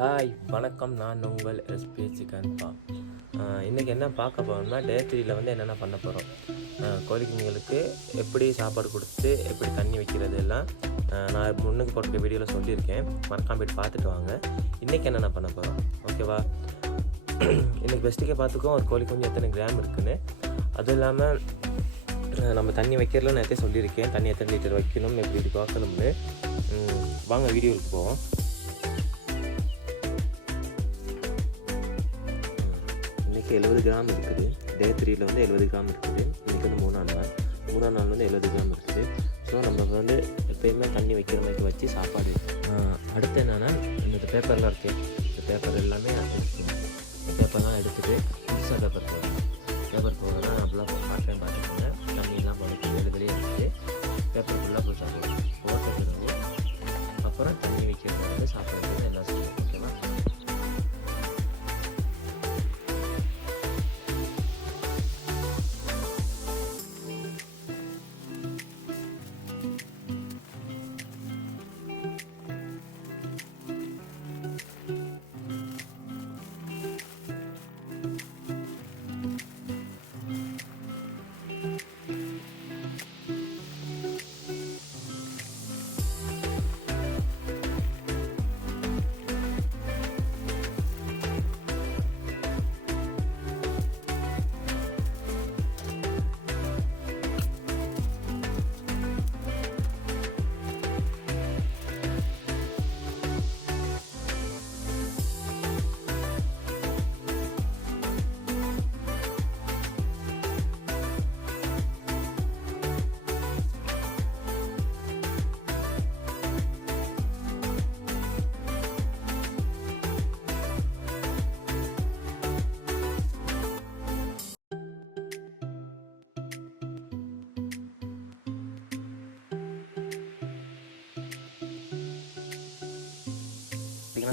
Hi வணக்கம், நான் உங்கள் எஸ்பி சிக்கன்பா. இன்றைக்கி என்ன பார்க்க போகிறோம்னா, டே 3ல் வந்து என்னென்ன பண்ண போகிறோம், கோழிக்குஞ்சுங்களுக்கு எப்படி சாப்பாடு கொடுத்து எப்படி தண்ணி வைக்கிறது எல்லாம் நான் முன்னுக்கு போட்டிருக்க வீடியோவில் சொல்லியிருக்கேன். மறக்காம போய்ட்டு பார்த்துட்டு வாங்க. இன்றைக்கி என்னென்ன பண்ண போகிறோம், ஓகேவா? இன்றைக்கி பெஸ்ட்டுக்கே பார்த்துக்கோ ஒரு கோழி குஞ்சு எத்தனை கிராம் இருக்குன்னு. அதுவும் இல்லாமல் நம்ம தண்ணி வைக்கிறதுல நேற்றே சொல்லியிருக்கேன், தண்ணி எத்தனை லிட்டர் வைக்கணும் எப்படி பார்க்கணும்னு. வாங்க வீடியோவுக்கு போவோம். இன்றைக்கி 70 கிராம் இருக்குது. டே 3ல் வந்து 70 கிராம் இருக்குது. இன்றைக்கி வந்து மூணாம் நாள் வந்து 70 கிராம் இருக்குது. ஸோ நம்ம வந்து எப்போயுமே தண்ணி வைக்கிற மாதிரி வச்சு சாப்பாடு. அடுத்து என்னென்னா, இந்த பேப்பர்லாம் இருக்குது. இந்த பேப்பர் எல்லாமே பேப்பர்லாம் எடுத்துகிட்டு புதுசாக பேப்பர் போகிறதா அப்படிலாம் பார்த்துக்கோங்க. தண்ணியெல்லாம் போட்டு வெளியே எடுத்துட்டு பேப்பர் ஃபுல்லாக புதுசாக போட்ட பிறகு அப்புறம் தண்ணி வைக்கிறது வந்து சாப்பாடு எல்லாம் செய்யணும், ஓகேவா?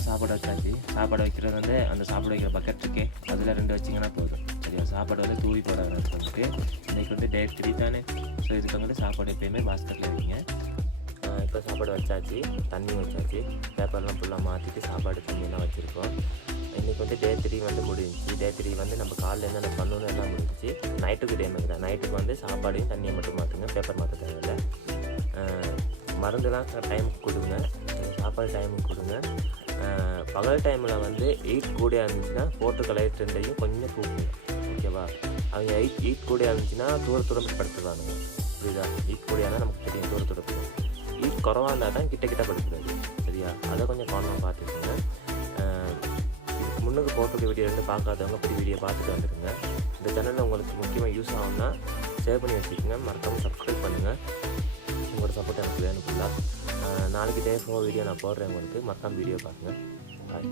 சாப்பாடு வச்சாச்சு. சாப்பாடு வைக்கிறது வந்து அந்த சாப்பாடு வைக்கிற பக்கெட் இருக்கு, அதில் 2 வச்சிங்கன்னா போதும், சரியா? சாப்பாடு வந்து தூவி போடாது வந்துட்டு. இன்றைக்கி வந்து டே 3 தானே. ஸோ இதுக்கு வந்து சாப்பாடு எப்போயுமே பாஸ்கெட்டில் வைங்க. இப்போ சாப்பாடு வச்சாச்சு, தண்ணி வச்சாச்சு, பேப்பர்லாம் ஃபுல்லாக மாற்றிட்டு சாப்பாடு தண்ணியெல்லாம் வச்சுருக்கோம். இன்றைக்கி வந்து டே 3 வந்து முடிஞ்சிச்சு. டே 3 வந்து நம்ம காலையில் என்னென்ன பண்ணணும் எல்லாம் முடிஞ்சிச்சு. நைட்டுக்கு டே மாதிரி தான். நைட்டுக்கு வந்து சாப்பாடையும் தண்ணியை மட்டும் மாற்றுங்க, பேப்பர் மாற்ற தேவையில்லை. மருந்துலாம் டைமுக்கு கொடுங்க, சாப்பாடு டைமுக்கு கொடுங்க. பகல் டைமில் வந்து 8 கூடையாக இருந்துச்சுன்னா போட்டு லைட் 2ஐயும் கொஞ்சம் தூக்குங்க, ஓகேவா? அவங்க 8 கூடையாக இருந்துச்சுன்னா தூரத்தோட படுத்துருவானுங்க, புரியுதா? 8 கூடையாக தான் நமக்கு தெரியும் தூரத்தோட போகும். 8 குறவாக இருந்தால் தான் கிட்ட படுத்துறது, சரியா? அதை கொஞ்சம் கவனமாக பார்த்துக்கோங்க. இதுக்கு முன்னுக்கு போட்டிருக்க வீடியோ வந்து பார்க்காதவங்க போய் வீடியோ பார்த்துட்டு வந்துடுங்க. இந்த சேனலில் உங்களுக்கு முக்கியமாக யூஸ் ஆகும்னா சேவ் பண்ணி வச்சுக்கோங்க. மறக்காமல் சப்ஸ்கிரைப் பண்ணுங்கள். உங்களோட சப்போர்ட் எனக்கு வேணும் ஃபுல்லாக. நாளைக்கு டே 4 வீடியோ நான் போடுறேன் உங்களுக்கு. மறக்காம வீடியோ பாருங்கள். பாய்.